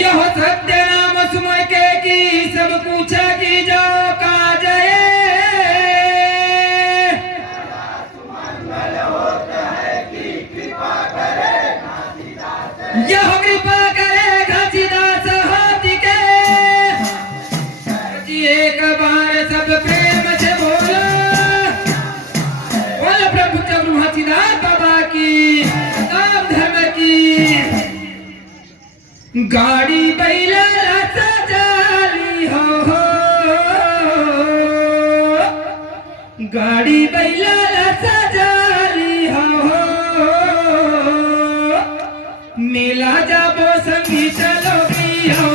यह सत्य नाम सुमर के की सब पूछा की जो काजय यह कृपा करे घासीदास हाथी के एक बार सब प्रेम से बोलो बोल प्रभु चरु घासीदास बाबा की नाम धर्म की गाड़ी बैला सजाली हो गाड़ी बैला सजाली हो मेला जाबो संगी चलोगी हो